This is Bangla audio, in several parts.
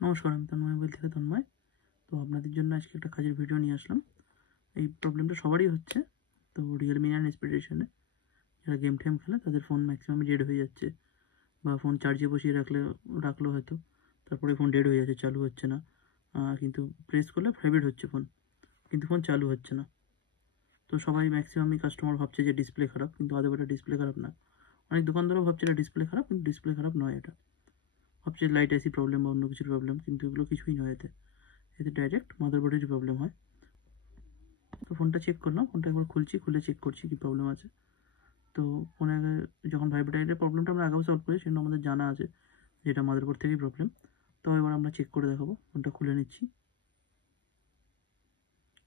নমস্কার, আমি তন্ময় মোবাইল থেকে তন্ময়। তো আপনাদের জন্য আজকে একটা কাজের ভিডিও নিয়ে আসলাম। এই প্রবলেমটা সবারই হচ্ছে। তো রিয়েলমি 9 এক্সপেকটেশনে যারা গেম টেম খেলে তাদের ফোন ম্যাক্সিমাম ডেড হয়ে যাচ্ছে, বা ফোন চার্জে বসিয়ে রাখলো হয়তো, তারপরে ফোন ডেড হয়ে যাচ্ছে, চালু হচ্ছে না। কিন্তু প্রেস করলে ভাইব্রেট হচ্ছে ফোন, কিন্তু ফোন চালু হচ্ছে না। তো সবাই ম্যাক্সিমামই কাস্টমার ভাবছে যে ডিসপ্লে খারাপ, কিন্তু আদৌ এটা ডিসপ্লে খারাপ না। অনেক দোকানদারও ভাবছে এটা ডিসপ্লে খারাপ, কিন্তু ডিসপ্লে খারাপ নয়। এটা ভাবছে লাইট আইসি প্রবলেম বা অন্য কিছুর প্রবলেম, কিন্তু এগুলো কিছুই নয়। এতে ডাইরেক্ট মাদারবোর্ডেরই প্রবলেম হয়। তো ফোনটা চেক করলাম, ফোনটা একবার খুলে চেক করছি কী প্রবলেম আছে। তো ফোনে যখন ভাইব্রেটারের প্রবলেমটা আমরা আগেও সলভ করি, সেজন্য আমাদের জানা আছে যে এটা মাদারবোর্ড থেকেই প্রবলেম। তো এবার আমরা চেক করে দেখাবো। ফোনটা খুলে নিচ্ছি,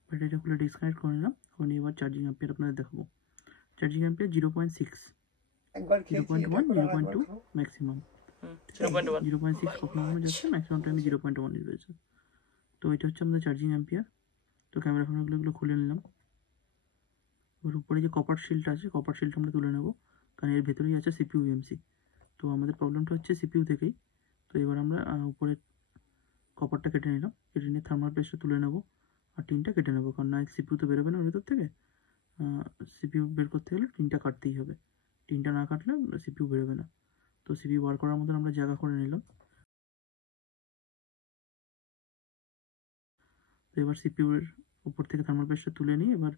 ব্যাটারিটা খুলে ডিসকানেক্ট করে নিলাম। নিয়ে এবার চার্জিং অ্যাম্পিয়ার আপনাদের দেখাবো। Charging ampere 0.6, 0.1, 0.2 maximum. 0.6 কখনো কখনো যাচ্ছে, ম্যাক্সিমাম টাইমে 0.1 রয়েছে। তো এটা হচ্ছে আমাদের চার্জিং অ্যাম্পিয়ার। তো ক্যামেরা ফোনগুলো খুলে নিলাম। এবার উপরে যে কপার শিল্ডটা আছে, কপার শিল্ডটা আমরা তুলে নেবো, কারণ এর ভেতরেই আছে সিপিইউ ইএমসি। তো আমাদের প্রবলেমটা হচ্ছে সিপিইউ থেকেই। তো এবার আমরা উপরে কপারটা কেটে নিলাম, কেটে নিয়ে থার্মাল পেস্টটা তুলে নেবো, আর টিনটা কেটে নেবো, কারণ না সিপিইউ তো বেরোবে না ওর ভেতর থেকে। সিপিইউ বের করতে গেলে টিনটা কাটতেই হবে, টিনটা না কাটলে সিপিইউ বেরোবে না। তো সিপিইউ বার করার মতন আমরা জায়গা করে নিলাম। তো এবার সিপিইউর উপর থেকে থার্মাল পেস্টটা তুলে নিয়ে এবার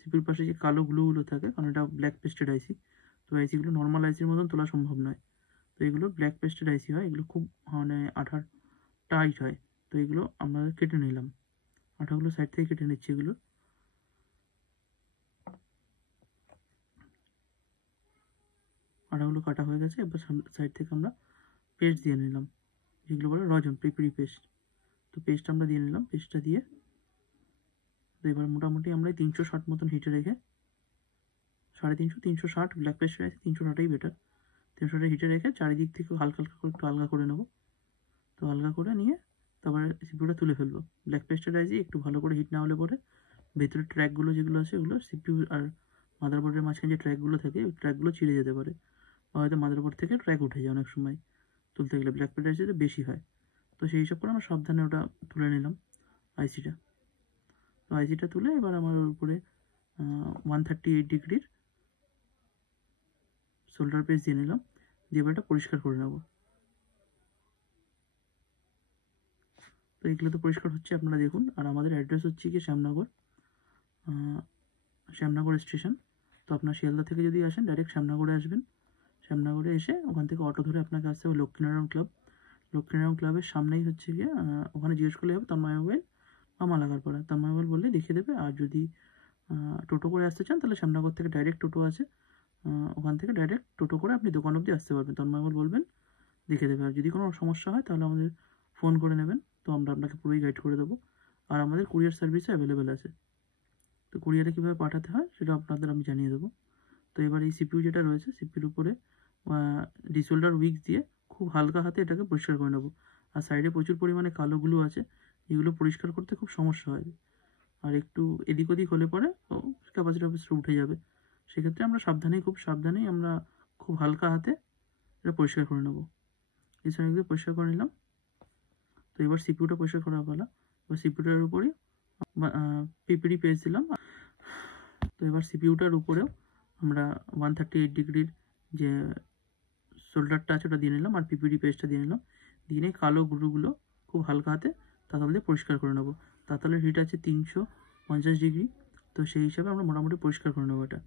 সিপিইউর পাশে যে কালো গ্লুগুলো থাকে, কারণ এটা ব্ল্যাক পেস্টেড আইসি, তো আইসিগুলো নর্মাল আইসির মতন তোলা সম্ভব নয়। তো এগুলো ব্ল্যাক পেস্টেড আইসি হয়, এগুলো খুব মানে আঠার টাইট হয়। তো এগুলো আমরা কেটে নিলাম, আঠাগুলো সাইড থেকে কেটে নিচ্ছি। এগুলো আঠাগুলো কাটা হয়ে গেছে। এবার সাইড থেকে আমরা পেস্ট দিয়ে নিলাম, যেগুলো বলে রজন পিপিডি পেস্ট। তো পেস্ট আমরা দিয়ে নিলাম। পেস্টটা দিয়ে তো এবার মোটামুটি আমরা 360 মতন হিটে রেখে, 350, 360 ব্ল্যাক পেস্টের আছে, 360টাই বেটার। 360 হিটে রেখে চারিদিক থেকে হালকা হালকা করে একটু আলগা করে নেবো। তো আলগা করে নিয়ে তারপরে সিপিইউটা তুলে ফেলবো। ব্ল্যাক পেস্টের আইসি একটু ভালো করে হিট না হলে পরে ভেতরের ট্র্যাকগুলো যেগুলো আছে, ওগুলো সিপিইউ আর মাদারবোর্ডের মাঝখানে যে ট্র্যাকগুলো থাকে, ওই ট্র্যাকগুলো ছিঁড়ে যেতে পারে, বা হয়তো মাদারবোর্ড থেকে ট্র্যাক উঠে যায় অনেক সময় তুলতে গেলে। ব্ল্যাক পেস্টের আইসিতে বেশি হয়। তো সেই হিসাব করে আমরা সাবধানে ওটা তুলে নিলাম আইসিটা। তো আইসিটা তুলে এবার আমার ওর উপরে 138 ডিগ্রির সোল্ডার পেস্ট দিয়ে নিলাম, দিয়ে এবার এটা পরিষ্কার করে নেব। তো এগুলো তো পরিষ্কার হচ্ছে, আপনারা দেখুন। আর আমাদের অ্যাড্রেস হচ্ছে কি শ্যামনগর স্টেশন। তো আপনার শিয়ালদা থেকে যদি আসেন ডাইরেক্ট শ্যামনগরে আসবেন। শ্যামনগরে এসে ওখান থেকে অটো ধরে আপনাকে আসতে হবে লক্ষ্মীনারায়ণ ক্লাব। লক্ষ্মীনারায়ণ ক্লাবের সামনেই হচ্ছে গিয়ে ওখানে জিজ্ঞেস করলে হবে তন্ময় মোবাইল বা মালাকারপাড়া। তন্ময় মোবাইল বললে দেখিয়ে দেবে। আর যদি টোটো করে আসতে চান, তাহলে শ্যামনগর থেকে ডাইরেক্ট টোটো আছে, ওখান থেকে ডাইরেক্ট টোটো করে আপনি দোকান অবধি আসতে পারবেন। তন্ময় মোবাইল বলবেন, দেখে দেবে। আর যদি কোনো সমস্যা হয় তাহলে আমাদের ফোন করে নেবেন, তো আমরা আপনাকে পুরোই গাইড করে দেবো। আর আমাদের কুরিয়ার সার্ভিসও অ্যাভেলেবেল আছে। তো কুরিয়ারে কীভাবে পাঠাতে হয় সেটা আপনাদের আমি জানিয়ে দেবো। তো এবার এই সিপিইউ যেটা রয়েছে, সিপিইউর উপরে ডিসোল্ডার উইক্স দিয়ে খুব হালকা হাতে এটাকে পরিষ্কার করে নেবো। আর সাইডে প্রচুর পরিমাণে কালোগুলো আছে, এগুলো পরিষ্কার করতে খুব সমস্যা হয়। আর একটু এদিক ওদিক হলে পরে ক্যাপাসিটার উঠে যাবে। সেক্ষেত্রে আমরা খুব সাবধানেই আমরা খুব হালকা হাতে এটা পরিষ্কার করে নেবো। এই সাইডগুলো পরিষ্কার করে নিলাম। তো এবার সিপিইউটা পরিষ্কার করা পালা। এবার সিপিইউটার উপরেই পিপিডি পেস্ট দিলাম। তো এবার সিপিইউটার উপরেও আমরা 138 ডিগ্রির যে শোল্ডারটা আছে ওটা দিয়ে নিলাম, আর পিপিডি পেস্টটা দিয়ে নিলাম। দিয়ে নিয়ে কালো গুঁড়োগুলো খুব হালকা হাতে তাতাল দিয়ে পরিষ্কার করে নেবো। তাতালের হিট আছে 350 ডিগ্রি। তো সেই হিসাবে আমরা মোটামুটি পরিষ্কার করে নেবো এটা।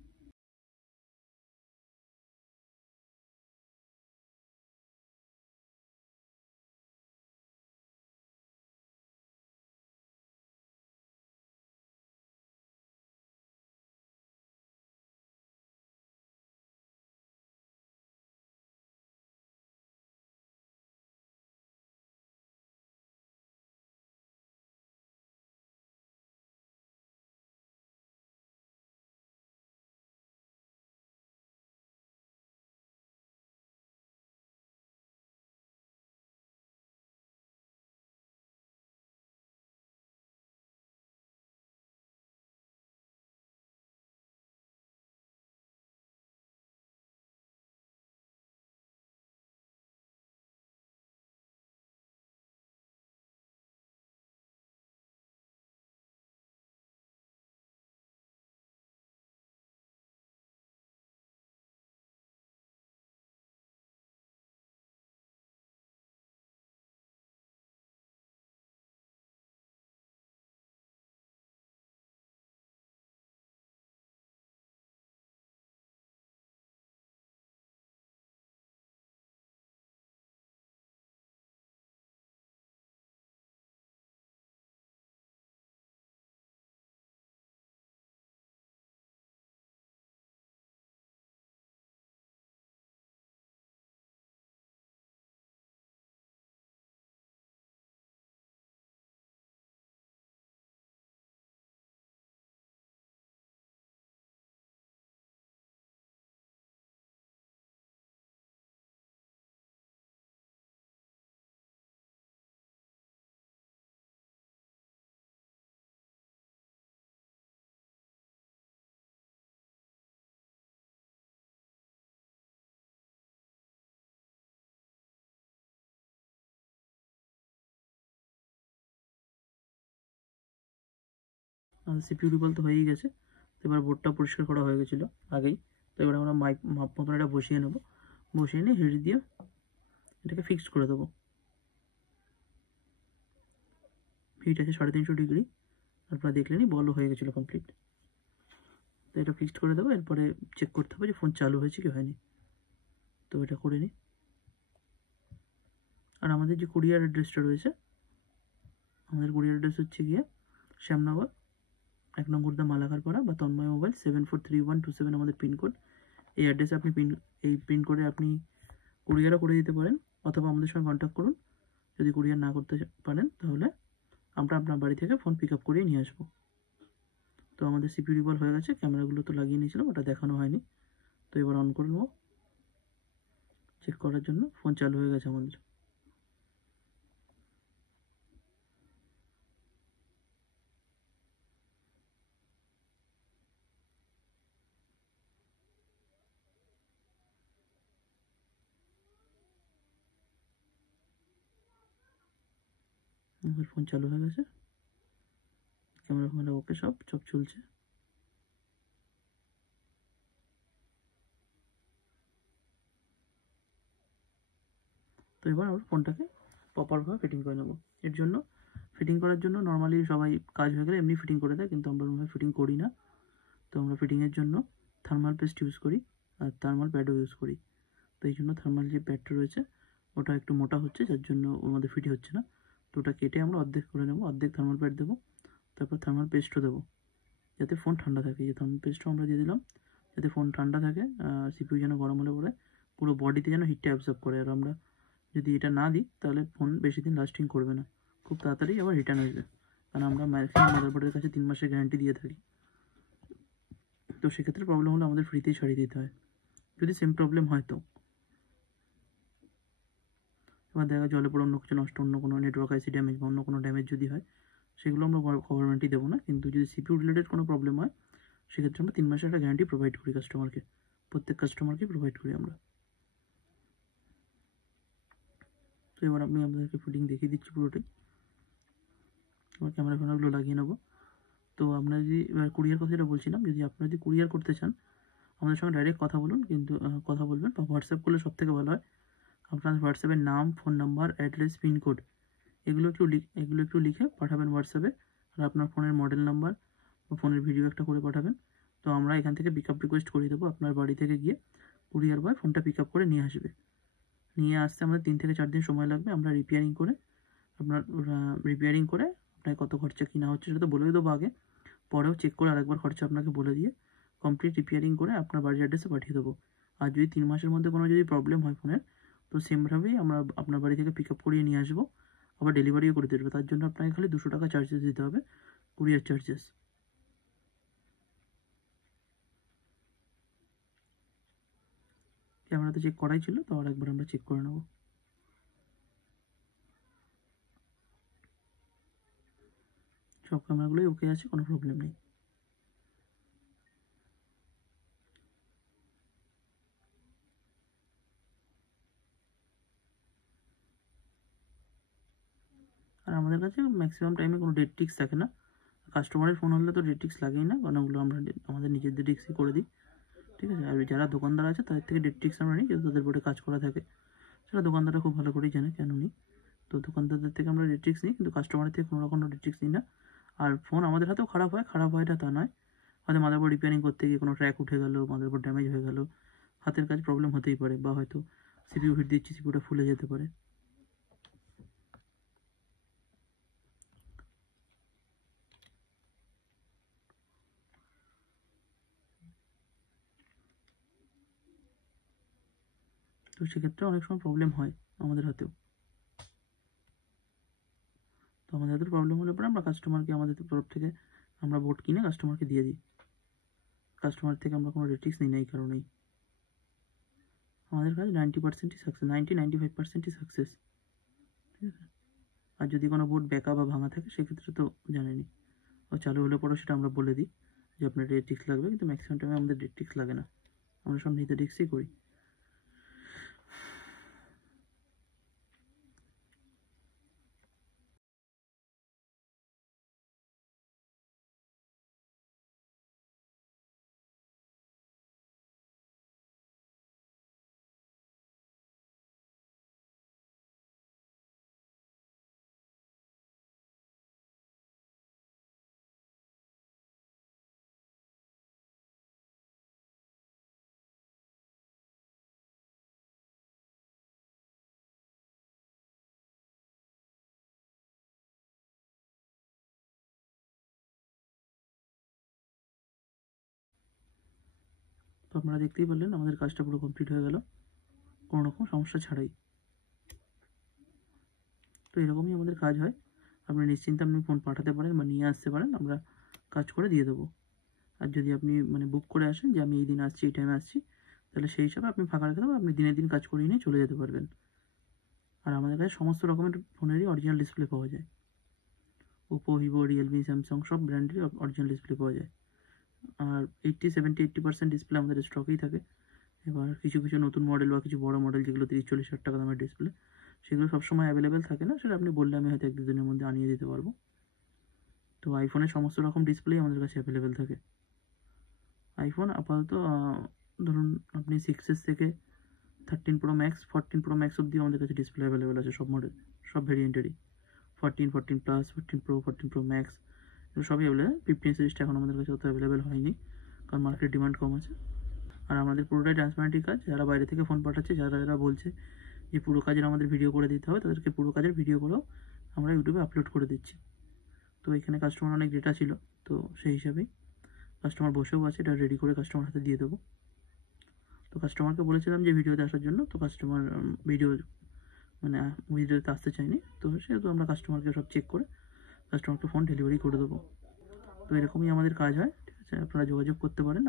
সিপিইউ রিকল তো হয়েই গেছে। তো এবার বোর্ডটা পরিষ্কার করা হয়ে গেছিলো আগেই। তো এবার আমরা মাপ মতন এটা বসিয়ে নেবো, বসিয়ে নিয়ে হিট দিয়ে এটাকে ফিক্সড করে দেবো। হিট আছে 350 ডিগ্রি, আপনারা দেখলেনই বলও হয়ে গেছিলো কমপ্লিট। তো এটা ফিক্সড করে দেবো, এরপরে চেক করতে হবে যে ফোন চালু হয়েছে কি হয়নি। তো এটা করে নিই। আর আমাদের যে কুরিয়ার অ্যাড্রেসটা রয়েছে, আমাদের কুরিয়ার অ্যাড্রেস হচ্ছে গিয়ে শ্যামনগর 1 নং গুরুদা মালাকারপাড়া বা তন্ময় মোবাইল 743127 আমাদের পিনকোড। এই অ্যাড্রেসে আপনি এই পিনকোডে আপনি কুরিয়ারও করে দিতে পারেন, অথবা আমাদের সঙ্গে কন্ট্যাক্ট করুন। যদি কুরিয়ার না করতে পারেন তাহলে আমরা আপনার বাড়ি থেকে ফোন পিক আপ করিয়ে নিয়ে আসবো। তো আমাদের সিপিইউ রিকল হয়ে গেছে, ক্যামেরাগুলো তো লাগিয়ে নিয়েছিলাম, ওটা দেখানো হয়নি। তো এবার অন করে নেবো চেক করার জন্য। ফোন চালু হয়ে গেছে আমাদের। আমাদের ফোন চালু হয়ে গেছে, ক্যামেরা ফ্যামেরা ওকে, সব চলছে। তো এবার আমরা ফোনটাকে প্রপারভাবে ফিটিং করে নেবো। এর জন্য ফিটিং করার জন্য নর্মালি সবাই কাজ হয়ে গেলে এমনি ফিটিং করে দেয়, কিন্তু আমরা ওরকমভাবে ফিটিং করি না। তো আমরা ফিটিংয়ের জন্য থার্মাল পেস্ট ইউজ করি আর থার্মাল প্যাডও ইউজ করি। তো এই জন্য থার্মাল যে প্যাডটা রয়েছে ওটা একটু মোটা হচ্ছে, যার জন্য আমাদের ফিটি হচ্ছে না। তো ওটা কেটে আমরা অর্ধেক করে নেবো, অর্ধেক থার্মাল প্যাড দেবো, তারপর থার্মাল পেস্টও দেবো, যাতে ফোন ঠান্ডা থাকে। যে থার্মাল পেস্টও আমরা দিয়ে দিলাম যাতে ফোন ঠান্ডা থাকে, সিপিইউ যেন গরম হলে পরে পুরো বডিতে যেন হিটটা অ্যাবজর্ব করে। আর আমরা যদি এটা না দিই তাহলে ফোন বেশি দিন লাস্টিং করবে না, খুব তাড়াতাড়ি আবার রিটার্ন আসবে। কারণ আমরা ম্যাক্সিমাম মাদারবোর্ডের কাছে 3 মাসের গ্যারান্টি দিয়ে থাকি। তো সেক্ষেত্রে প্রবলেম হলে আমাদের ফ্রিতেই সারিয়ে দিতে হয়, যদি সেম প্রবলেম হয় তো। এবার দেখা জলে পড়ে অন্য কিছু নষ্ট, অন্য কোনো নেটওয়ার্ক আইসি ড্যামেজ বা অন্য কোনো ড্যামেজ যদি হয়, সেগুলো আমরা গভর্নমেন্টই দেবো না। কিন্তু যদি সিপিইউ রিলেটেড কোনো প্রবলেম হয় সেক্ষেত্রে আমরা 3 মাসের একটা গ্যারান্টি প্রোভাইড করি কাস্টমারকে, প্রত্যেক কাস্টমারকে প্রোভাইড করি আমরা। তো এবার আমি আপনাদেরকে ফিটিং দেখিয়ে দিচ্ছি পুরোটাই। আমার ক্যামেরা ফ্যামেরাগুলো লাগিয়ে নেবো। তো আপনারা যদি, এবার কুরিয়ার কথা যেটা বলছিলাম, যদি আপনারা যদি কুরিয়ার করতে চান আমাদের সঙ্গে ডাইরেক্ট কথা বলুন, কিন্তু কথা বলবেন বা হোয়াটসঅ্যাপ করলে সবথেকে ভালো হয়। আপনার হোয়াটসঅ্যাপের নাম, ফোন নাম্বার, অ্যাড্রেস, পিনকোড এগুলো একটু লিখে পাঠাবেন হোয়াটসঅ্যাপে। আর আপনার ফোনের মডেল নাম্বার বা ফোনের ভিডিও একটা করে পাঠাবেন। তো আমরা এখান থেকে পিক আপ রিকোয়েস্ট করিয়ে দেবো, আপনার বাড়ি থেকে গিয়ে কুরিয়ার বয় ফোনটা পিক আপ করে নিয়ে আসবে। নিয়ে আসতে আমাদের 3 থেকে 4 দিন সময় লাগবে। আমরা রিপেয়ারিং করে আপনার কত খরচা কী না হচ্ছে সেটা তো বলেই দেবো আগে, পরেও চেক করে আরেকবার খরচা আপনাকে বলে দিয়ে কমপ্লিট রিপেয়ারিং করে আপনার বাড়ির অ্যাড্রেসে পাঠিয়ে দেবো। আর যদি 3 মাসের মধ্যে কোনো যদি প্রবলেম হয় ফোনের, তো সেমভাবেই আমরা আপনার বাড়ি থেকে পিক আপ করিয়ে নিয়ে আসবো, আবার ডেলিভারিও করে দেবো। তার জন্য আপনাকে খালি 200 টাকা চার্জেস দিতে হবে, কুরিয়ার চার্জেস। ক্যামেরাতে চেক করাই ছিল, তো আর একবার আমরা চেক করে নেবো। সব ক্যামেরাগুলোই ওকে আছে, কোনো প্রবলেম নেই। আর আমাদের কাছে ম্যাক্সিমাম টাইমে কোনো ডেট টিক্স থাকে না। কাস্টমারের ফোন হলে তো ডেট টিক্স লাগেই না, কারণ ওগুলো আমরা আমাদের নিজেদের টিক্সই করে দিই। ঠিক আছে। আর যারা দোকানদার আছে তাদের থেকে ডেট টিক্স আমরা নিই, যেহেতু তাদের বোর্ডে কাজ করা থাকে। সেটা দোকানদাররা খুব ভালো করেই জানে কেন নিই। তো দোকানদারদের থেকে আমরা ডেট টিক্স নিই, কিন্তু কাস্টমারের থেকে কোনো রকম ডেট টিক্স নিই না। আর ফোন আমাদের হাতেও খারাপ হয় না তা নয়। হয়তো মাদারবোর্ড রিপেয়ারিং করতে গিয়ে কোনো ট্র্যাক উঠে গেলো, মাদারবোর্ড ড্যামেজ হয়ে গেলো, হাতের কাজ প্রবলেম হতেই পারে, বা হয়তো সিপিইউ হিট দিচ্ছি, সিপিইউটা ফুলে যেতে পারে। তো সেক্ষেত্রে অনেক সময় প্রবলেম হয় আমাদের হাতেও। তো আমাদের হাতের প্রবলেম হলে পরে আমরা কাস্টমারকে আমাদের তরফ থেকে আমরা বোর্ড কিনে কাস্টমারকে দিয়ে দিই। কাস্টমার থেকে আমরা কোনো রেটিক্স নিই না এই কারণেই। আমাদের কাছে 90%ই সাকসেস, 95%ই সাকসেস। ঠিক আছে। আর যদি কোনো বোর্ড বেঁকা বা ভাঙা থাকে সেক্ষেত্রে তো জানেনই, ও চালু হলে পরে সেটা আমরা বলে দিই যে আপনার রেটিক্স লাগবে, কিন্তু ম্যাক্সিমাম টাইমে আমাদের রেটিক্স লাগে না, আমরা সব নিজে রিক্সই করি। তো আপনারা দেখতেই পারলেন আমাদের কাজটা পুরো কমপ্লিট হয়ে গেল কোনো রকম সমস্যা ছাড়াই। তো এরকমই আমাদের কাজ হয়। আপনি নিশ্চিন্তে আপনি ফোন পাঠাতে পারেন বা নিয়ে আসতে পারেন, আমরা কাজ করে দিয়ে দেবো। আর যদি আপনি মানে বুক করে আসেন যে আমি এই দিন আসছি, এই টাইমে আসছি, তাহলে সেই হিসাবে আপনি ফাঁকা রেখে দেবো, আপনি দিনে দিন কাজ করিয়ে নিয়ে চলে যেতে পারবেন। আর আমাদের কাছে সমস্ত রকমের ফোনেরই অরিজিনাল ডিসপ্লে পাওয়া যায়। ওপো, ভিভো, রিয়েলমি, স্যামসাং সব ব্র্যান্ডেরই অরিজিনাল ডিসপ্লে পাওয়া যায়। আর 80, 70, 80% ডিসপ্লে আমাদের স্টকেই থাকে। এবার কিছু কিছু নতুন মডেল বা কিছু বড় মডেল যেগুলো 30-40 হাজার টাকা দামের ডিসপ্লে, সেগুলো সবসময় অ্যাভেলেবেল থাকে না, সেটা আপনি বললে আমি হয়তো 1-2 দিনের মধ্যে আনিয়ে দিতে পারবো। তো আইফোনের সমস্ত রকম ডিসপ্লেই আমাদের কাছে অ্যাভেলেবেল থাকে। আইফোন আপাতত ধরুন আপনি 6s থেকে 13 প্রো ম্যাক্স, 14 প্রো ম্যাক্স অব্দি আমাদের কাছে ডিসপ্লে অ্যাভেলেবেল আছে সব মডেল, সব ভেরিয়েন্টেরই। 14, 14 প্লাস, 14 প্রো, 14 প্রো ম্যাক্স, এগুলো সবই অ্যাভেলেবেল। 15 সিরিজটা এখন আমাদের কাছে অত অ্যাভেলেবেল হয়নি, কারণ মার্কেট ডিমান্ড কম আছে। আর আমাদের পুরোটাই ট্রান্সপারেন্টি কাজ। যারা বাইরে থেকে ফোন পাঠাচ্ছে, যারা যারা বলছে যে পুরো কাজের আমাদের ভিডিও করে দিতে হবে, তাদেরকে পুরো কাজের ভিডিও করেও আমরা ইউটিউবে আপলোড করে দিচ্ছি। তো এখানে কাস্টমার অনেক ডেটা ছিল, তো সেই হিসাবেই কাস্টমার বসেও আছে, এটা রেডি করে কাস্টমার হাতে দিয়ে দেবো। তো কাস্টমারকে বলেছিলাম যে ভিডিওতে আসার জন্য, তো কাস্টমার ভিডিওতে আসতে চায়নি, তো সেহেতু আমরা কাস্টমারকে সব চেক করে কাস্টমারকে ফোন ডেলিভারি করে দেবো। তো এরকমই আমাদের কাজ হয়, ঠিক আছে? আপনারা যোগাযোগ করতে পারেন।